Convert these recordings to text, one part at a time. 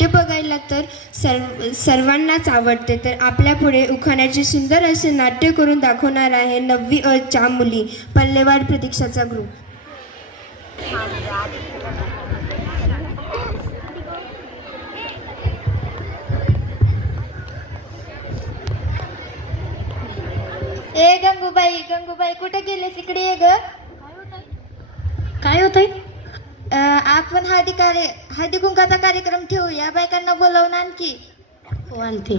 नाट्य बघायला तर सर्वांनाच आवडते. तर आपल्या पुढे उखाण्याचे सुंदर असे नाट्य करून दाखवणार आहे 9वी अ च्या मुली पल्लेवाड प्रतीक्षाचा ग्रुप. ए गंगूबाई, गंगूबाई कुठे गेलेस? इकडे ये ग. काय होतंय? आपण हळदी कुंकाचा कार्यक्रम ठेवूया. बायकांना बोलावून आणखी. हो आणते.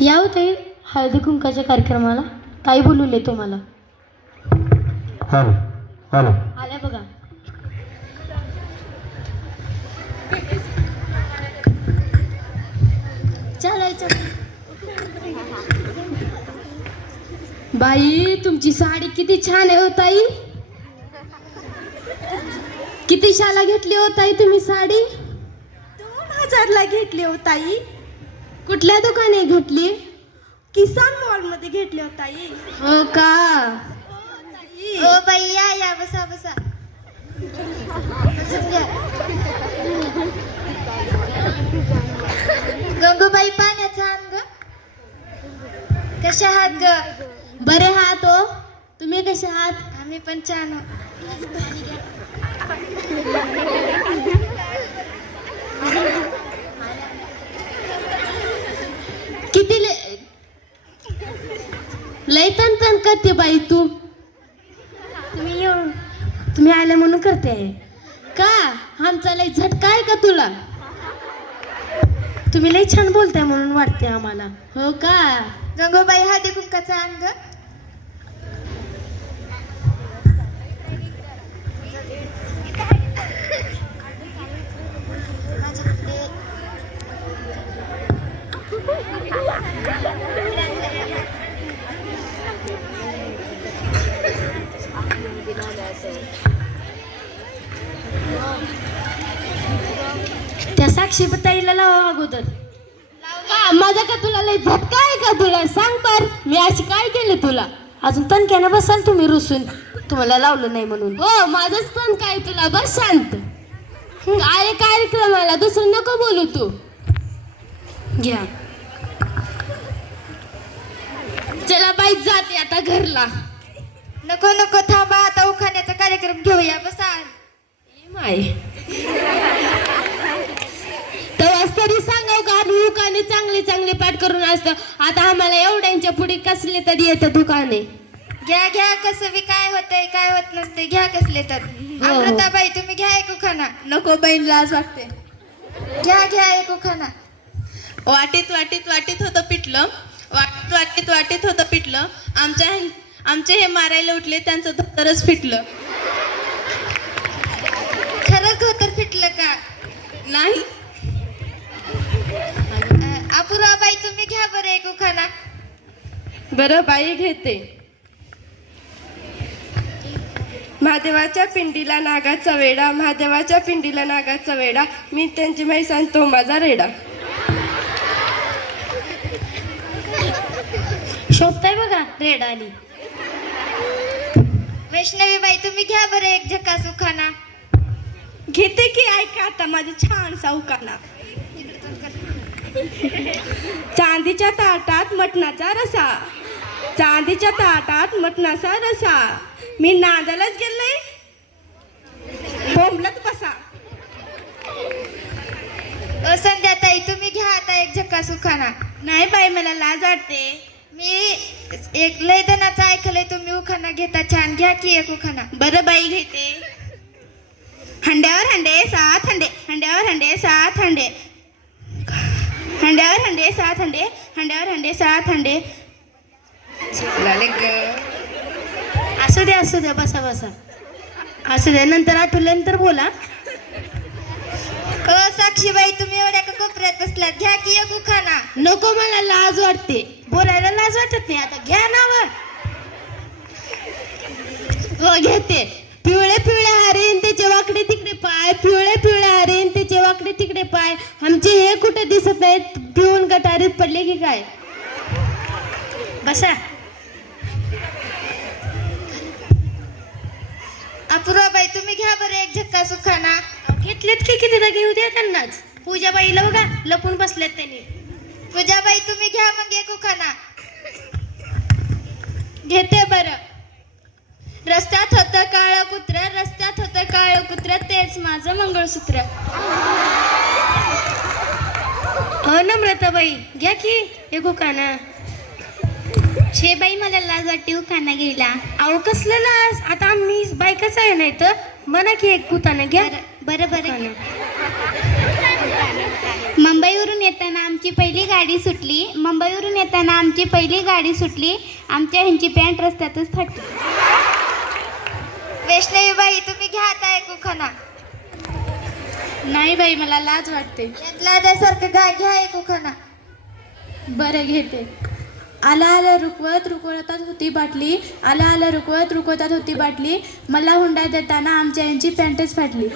या होते हळदी कुंकाच्या कार्यक्रमाला. काय बोलवले तुम्हाला? Hello hello. आल्या बघा. चालायचं. बाई तुमची साडी किती छान आहे हो ताई. किती शाला घेतली हो ताई तुम्ही साडी? 2000ला घेतली हो ताई. कुठल्या दुकाने घेतली? किसान मॉल मध्ये घेतली हो ताई. हो का? ओ बाई या बसा बसा. बसून घ्या. गंगूबाई पाण्याचा आण ग. कशा आहात ग? बरे आहात हो. तुम्ही कसे आहात? आम्ही पण छान आहोत. किती लय तन करते बाई तू. तुम्ही आले म्हणून करते का? आमचा लय झटका आहे का तुला? तुम्ही लय छान बोलताय म्हणून वाटते आम्हाला. हो का? गंगूबाई हळदी कुंकाचा आण ग. त्या साक्षीताईला लावा अगोदर. का माझा का तुला लय झटका आहे का तुला? सांग बर मी अशी काय केलं तुला? अजून तणक्यानं बसाल तुम्ही रुसून. तुम्हाला लावलं नाही म्हणून. हो माझंच पण काय तुला. बस शांत. अरे कार्यक्रमाला दुसरं नको बोलू तू. घ्या. चला बाई जाते आता घरला. नको नको थांबा. आता उखाण्याचा कार्यक्रम घेऊया. बसा. माय तेव्हाच तरी सांगाव का आम्ही दुकाने चांगले चांगले पाठ करून असतो. आता आम्हाला एवढ्यांच्या पुढे कसले तरी येतं दुकाने. घ्या घ्या. कसं बी काय होतंय काय होत नसते. घ्या कसले तर. अमृताबाई तुम्ही घ्या एक उखाणा. नको बाई लाज वाटते. घ्या एक उखाणा. वाटीत वाटीत वाटीत होतं पिठलं. वाटीत वाटीत वाटीत होतं पिठलं. आमचे हे मारायला उठले त्यांचं धोतरच फिटलं. खरंच धोतर फिटलं का? नाही. अपूर्वाबाई तुम्ही घ्या बरं एक उखाणा. बरं बाई घेते. महादेवाच्या पिंडीला नागाचा वेडा. महादेवाच्या पिंडीला नागाचा वेडा. मी त्यांची म्हैस आणि तो माझा रेडा. शोधताय बघा रेडानी. वैष्णवीबाई तुम्ही घ्या बरं एक झकास उखाणा. घेते की ऐका आता माझा छानसा उखाणा. चांदीच्या ताटात मटणाचा रसा. चांदीच्या ताटात मटणाचा रसा. मी नांदायलाच गेले बोंबलत बसा. संध्याताई तुम्ही घ्या आता एक झकास उखाणा. नाही बाई मला लाज वाटते. मी एक लय जणाचं ऐकलंय तुम्ही उखाणा घेता छान. घ्या की एक उखाणा. बरं बाई घेते. हंड्यावर हंडे सात हंडे. हंड्यावर हंडे सात हंडे. हंड्यावर हंडे सात हंडे. हंड्यावर हंडे सात हंडे. असू द्या बसा बसा. असू द्या नंतर आठवल्यानंतर बोला. साक्षीबाई तुम्ही एवढ्या का कोपऱ्यात बसलात. घ्या की एक उखाणा. नको मला लाज वाटते. बोलायला लाज वाटत नाही. आता घ्या नाव. हो घेते. पिवळे पिवळे हरिण त्याचे वाकडे तिकडे पाय. पिवळे पिवळे हरिण त्याचे वाकडे तिकडे पाय. आमचे हे कुठे दिसत नाहीत. पिऊन गटारीत पडले की काय? बसा. अपूर्वाबाई तुम्ही घ्या बरं एक झक्का सुखाना. घेते घेतलेत की किती तर घेऊ द्या त्यांनाच. पूजाबाईला बघा लपून बसलेत त्यांनी. पूजाबाई तुम्ही घ्या मग एक उखाणा. घेते बरं. रस्त्यात होतं काळं कुत्र, रस्त्यात होतं काळं कुत्र, तेच माझं मंगळसूत्र. हो नम्रताबाई घ्या की एक उखाणा. छे बाई मला लाज वाटते उखाणा घ्यायला. अहो कसलं लाज, आता आम्ही बायकाच आहे नाही तर म्हणा की एक उखाणा घ्या. बरं बरं. मुंबईवरून येताना आमची पहिली गाडी सुटली, मुंबईवरून येताना आमची पहिली गाडी सुटली, आमच्या ह्यांची पॅन्ट रस्त्यातच फाटली. वैष्णवी बाई तुम्ही घ्या आता एक उखाणा. नाही बाई मला लाज वाटते. लाजासारखं घ्या एक उखाणा. बरं घेते. आला आला रुकवत रुकवतात होती बाटली, आला आला रुकवत रुकवतात होती बाटली, मला हुंडा देताना आमच्या यांची पॅन्टच फाटली.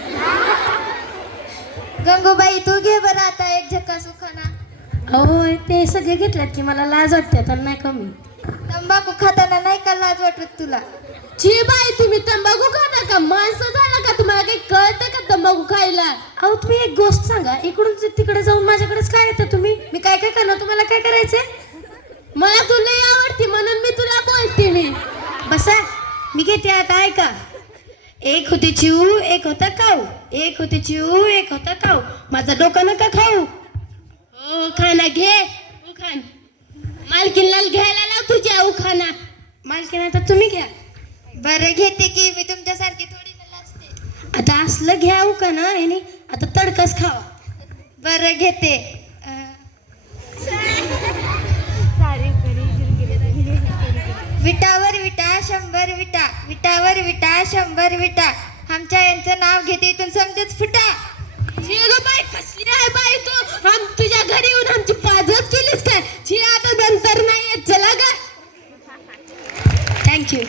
गंगूबाई तू घे बरं आता एक झकास उखाणा. अहो ते सगळे घेतल्यात की मला लाज वाटते तर नाही कमी. तंबाखू खाताना नाही का लाज वाटत तुला? छी बाई तुम्ही तंबाखू खाता का? माणसं झाला का? तुम्हाला काही कळतं का तंबाखू खायला? अहो तुम्ही एक गोष्ट सांगा, इकडून तिकडे जाऊन माझ्याकडेच काय येतं तुम्ही? मी काय काय करणार? तुम्हाला काय करायचंय? मला तुला आवडती म्हणून मी तुला बोलते. मी बसा मी घेते आता ऐका. एक होती चिऊ एक होता काऊ, एक होती चिऊ एक होता काऊ, माझा डोकं नका खाऊ. हो खाना घे उखाण. मालकीनला घ्यायला लाव तुझ्या उखाणा. मालकीन आता तुम्ही घ्या. बरं घेते की मी तुमच्यासारखी थोडी न लाजते. आता असलं घ्या उखाणा आणि आता तडकाच खावा. बरं घेते. विटावर विटा 100 विटा, विटावर विटा 100 विटा, आमच्या यांचं नाव घेते इथून समजच फुटा. बाई कसली आहे बाई तू? आम तुझ्या घरी येऊन आमची पाजत केलीस काय? छी आता नंतर नाही येत. चला ग. थँक्यू.